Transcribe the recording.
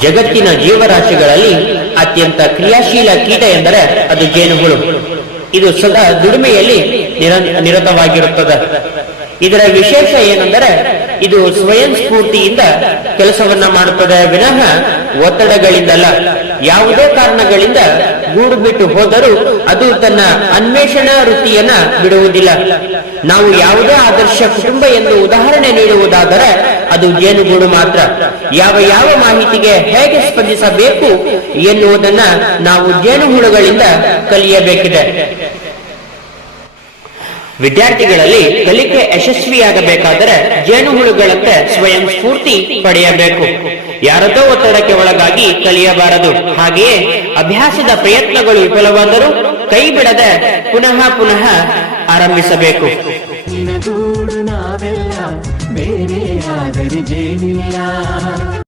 ಜಗತ್ತಿನ ಜೀವರಾಶಿಗಳಲ್ಲಿ ಅತ್ಯಂತ ಕ್ರಿಯಾಶೀಲ ಕೀಟ ಎಂದರೆ ಅದು ಜೇನುಹುಳು. ಇದು ಸದಾ ದುಡಿಮೆಯಲ್ಲಿ ನಿರತವಾಗಿರುತ್ತದೆ. ಇದರ ವಿಶೇಷ ಏನೆಂದರೆ ಇದು ಸ್ವಯಂ ಸ್ಫೂರ್ತಿಯಿಂದ ಕೆಲಸವನ್ನ ಮಾಡುತ್ತದೆ ವಿನಃ ಒತ್ತಡಗಳಿಂದಲ್ಲ. ಯಾವುದೇ ಕಾರಣಗಳಿಂದ ಗೂಡು ಬಿಟ್ಟು ಹೋದರೂ ಅದು ತನ್ನ ಅನ್ವೇಷಣಾ ವೃತ್ತಿಯನ್ನ ಬಿಡುವುದಿಲ್ಲ. ನಾವು ಯಾವುದೇ ಆದರ್ಶ ಕುಟುಂಬ ಎಂದು ಉದಾಹರಣೆ ನೀಡುವುದಾದರೆ ಅದು ಜೇನುಗೂಡು ಮಾತ್ರ. ಯಾವ ಮಾಹಿತಿಗೆ ಹೇಗೆ ಸ್ಪಂದಿಸಬೇಕು ಎನ್ನುವುದನ್ನ ನಾವು ಜೇನುಹುಳುಗಳಿಂದ ಕಲಿಯಬೇಕಿದೆ. ವಿದ್ಯಾರ್ಥಿಗಳಲ್ಲಿ ಕಲಿಕೆ ಯಶಸ್ವಿಯಾಗಬೇಕಾದರೆ ಜೇನುಹುಳುಗಳಂತೆ ಸ್ವಯಂ ಸ್ಫೂರ್ತಿ ಪಡೆಯಬೇಕು. ಯಾರದೋ ಒತ್ತಡಕ್ಕೆ ಒಳಗಾಗಿ ಕಲಿಯಬಾರದು. ಹಾಗೆಯೇ ಅಭ್ಯಾಸದ ಪ್ರಯತ್ನಗಳು ವಿಫಲವಾದರೂ ಕೈ ಬಿಡದೆ ಪುನಃ ಆರಂಭಿಸಬೇಕು.